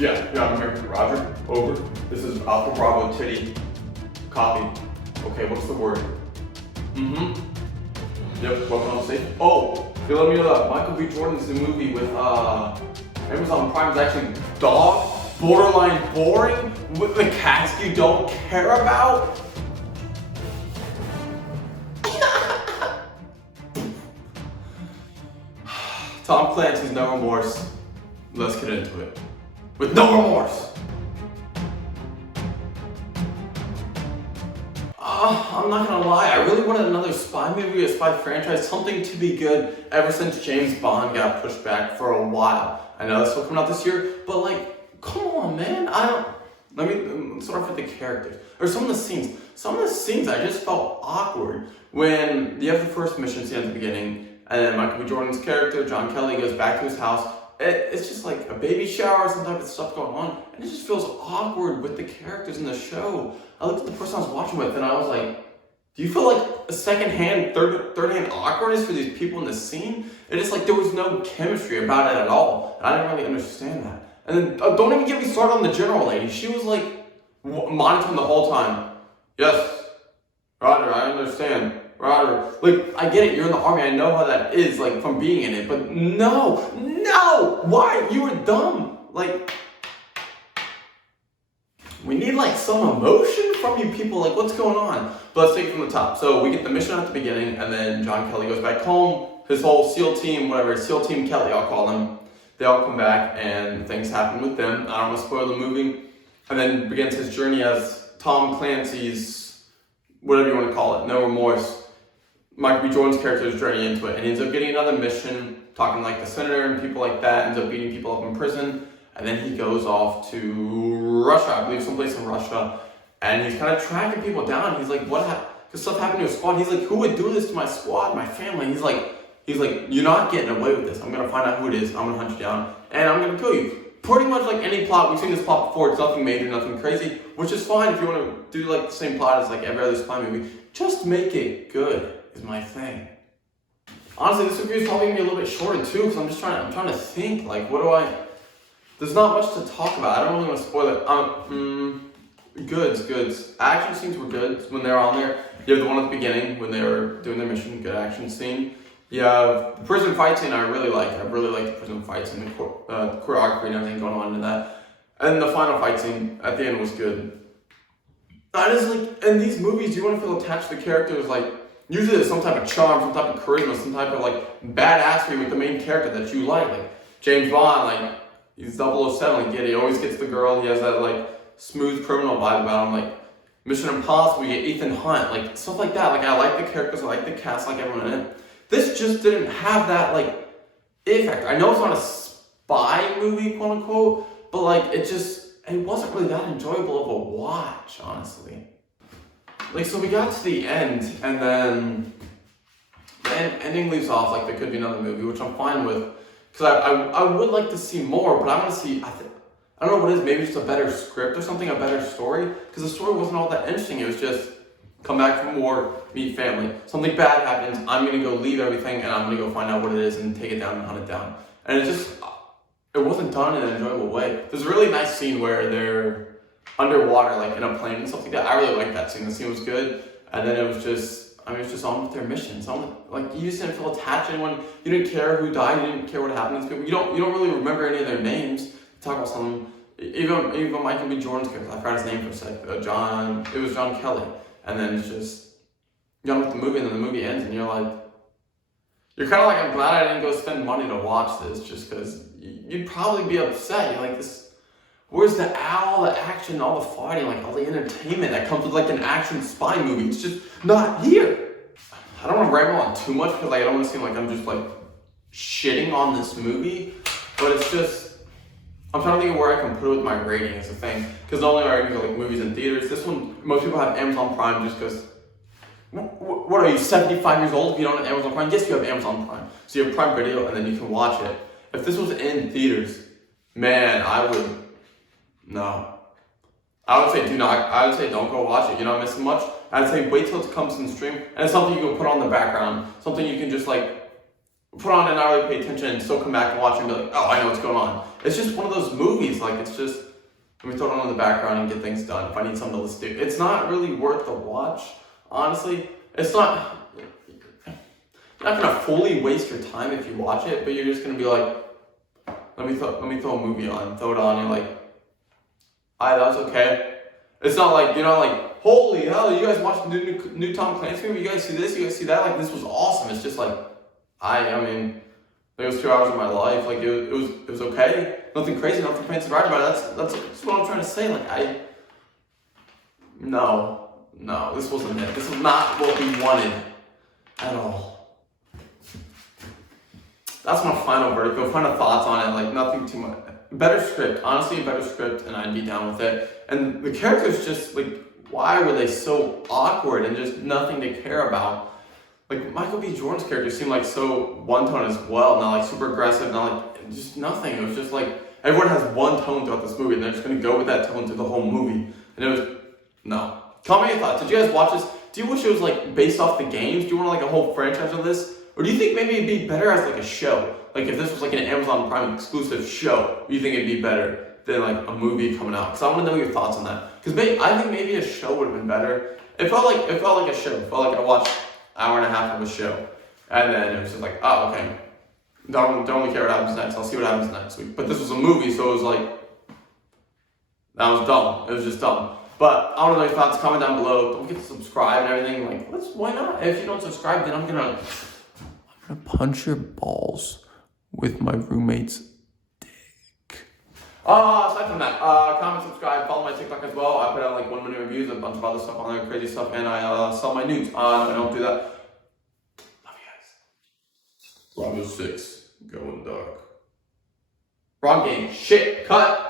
Yeah, I'm here. Roger, over. This is Alpha Bravo Titty. Copy. Okay, what's the word? Yep, welcome on stage. Oh, you let me know that Michael B. Jordan's the movie with Amazon Prime is actually dog, borderline boring, with the cast you don't care about. Tom Clancy's No Remorse. Let's get into it. With no remorse. I'm not gonna lie, I really wanted another spy movie, a spy franchise, something to be good ever since James Bond got pushed back for a while. I know it's still coming out this year, but like, come on, man. Let's start off with the characters. Or some of the scenes. Some of the scenes I just felt awkward. When you have the first mission scene at the beginning, and then Michael B. Jordan's character, John Kelly, goes back to his house. It's just like a baby shower, some type of stuff going on, and it just feels awkward with the characters in the show. I looked at the person I was watching with, and I was like, do you feel like a second-hand, third-hand awkwardness for these people in the scene? It's just like there was no chemistry about it at all, and I didn't really understand that. And then, don't even get me started on the general lady. She was like, monitoring the whole time. Yes, Roger, I understand. Roger, like, I get it, you're in the army, I know how that is, like, from being in it, but no, why? You were dumb. Like, we need, like, some emotion from you people, like, what's going on? But let's take it from the top. So we get the mission at the beginning, and then John Kelly goes back home, his whole SEAL team, whatever, SEAL Team Kelly, I'll call them, they all come back, and things happen with them. I don't want to spoil the movie. And then begins his journey as Tom Clancy's, whatever you want to call it, No Remorse. Michael B. Jordan's character's journey into it, and he ends up getting another mission, talking like the senator and people like that, ends up beating people up in prison, and then he goes off to Russia, I believe someplace in Russia, and he's kind of tracking people down. He's like, what happened? Because stuff happened to his squad. He's like, who would do this to my squad, my family? He's like, you're not getting away with this. I'm gonna find out who it is. I'm gonna hunt you down, and I'm gonna kill you. Pretty much like any plot. We've seen this plot before. It's nothing major, nothing crazy, which is fine if you want to do like the same plot as like every other spy movie. Just make it good. Is my thing. Honestly, this review is probably gonna be a little bit shorter too, because I'm trying to think, like, there's not much to talk about. I don't really want to spoil it. Goods. Action scenes were good when they were on there. You have the one at the beginning when they were doing their mission, good action scene. You have the prison fight scene I really like. I really like the prison fight scene, the choreography and everything going on in that. And the final fight scene at the end was good. I just like, in these movies, you want to feel attached to the characters, like, usually there's some type of charm, some type of charisma, some type of like badassery with the main character that you like. Like James Bond, like he's 007, like he always gets the girl. He has that like smooth criminal vibe about him. Like Mission Impossible, you get Ethan Hunt, like stuff like that. Like I like the characters, I like the cast, I like everyone in it. This just didn't have that like it factor. I know it's not a spy movie, quote unquote, but like it wasn't really that enjoyable of a watch, honestly. Like, so we got to the end, and then the ending leaves off like there could be another movie, which I'm fine with. Because I would like to see more, but I want to see, I don't know what it is, maybe just a better script or something, a better story. Because the story wasn't all that interesting. It was just, come back from war, meet family. Something bad happens, I'm going to go leave everything, and I'm going to go find out what it is and take it down and hunt it down. And it wasn't done in an enjoyable way. There's a really nice scene where they're underwater, like in a plane and stuff like that. I really liked that scene. The scene was good, and then it was just on with their mission. Like you just didn't feel attached to anyone. You didn't care who died. You didn't care what happened to these people. You don't really remember any of their names. Talk about something. Even Michael B. Jordan's character. I forgot his name for a sec. It was John Kelly, and then it's just you're done with the movie, and then the movie ends, and you're kind of like, I'm glad I didn't go spend money to watch this, just because you'd probably be upset. You're like this. Where's all the action, all the fighting, like all the entertainment that comes with like an action spy movie? It's just not here. I don't want to ramble on too much because I don't want to seem like I'm just like shitting on this movie, but it's just, I'm trying to think of where I can put it with my rating is the thing. Because not only are ratings are like movies in theaters, this one, most people have Amazon Prime just because, what are you, 75 years old if you don't have Amazon Prime? Yes, you have Amazon Prime. So you have Prime Video and then you can watch it. If this was in theaters, man, no. I would say don't go watch it. You're not missing much. I'd say wait till it comes in stream. And it's something you can put on the background. Something you can just like put on and not really pay attention and still come back and watch it and be like, oh, I know what's going on. It's just one of those movies, like, it's just, let me throw it on in the background and get things done if I need something to listen to. It's not really worth the watch, honestly. It's not, you're not gonna fully waste your time if you watch it, but you're just gonna be like, let me throw a movie on, throw it on, and you're like, that was okay. It's not like, you're not like, holy hell, you guys watched the new Tom Clancy movie, you guys see this, you guys see that, like, this was awesome. It's just like, I mean, it was 2 hours of my life, like, it was okay. Nothing crazy, nothing fancy to write about it. That's what I'm trying to say, like, no, this wasn't it. This was not what we wanted at all. That's my final verdict, my final thoughts on it, like, nothing too much. Better script, honestly, a better script, and I'd be down with it. And the characters just, like, why were they so awkward and just nothing to care about? Like, Michael B. Jordan's character seemed like so one-tone as well, not like super aggressive, not like, just nothing. It was just like, everyone has one tone throughout this movie, and they're just gonna go with that tone through the whole movie. And it was, no. Comment your thoughts. Did you guys watch this? Do you wish it was like based off the games? Do you want like a whole franchise of this? Or do you think maybe it'd be better as like a show? Like if this was like an Amazon Prime exclusive show, do you think it'd be better than like a movie coming out? Because I want to know your thoughts on that. Because I think maybe a show would have been better. It felt like a show. It felt like I watched an hour and a half of a show, and then it was just like, oh, okay, don't really care what happens next. I'll see what happens next week. But this was a movie, so it was like, that was dumb. It was just dumb. But I want to know your thoughts. Comment down below. Don't forget to subscribe and everything. Like, why not? If you don't subscribe, then I'm gonna punch your balls with my roommate's dick. Aside from that, comment, subscribe, follow my TikTok as well. I put out like 1 minute reviews, a bunch of other stuff on there, crazy stuff, and I sell my nudes. I don't do that. Love you guys. Bravo 6, going dark. Wrong game. Shit. Cut.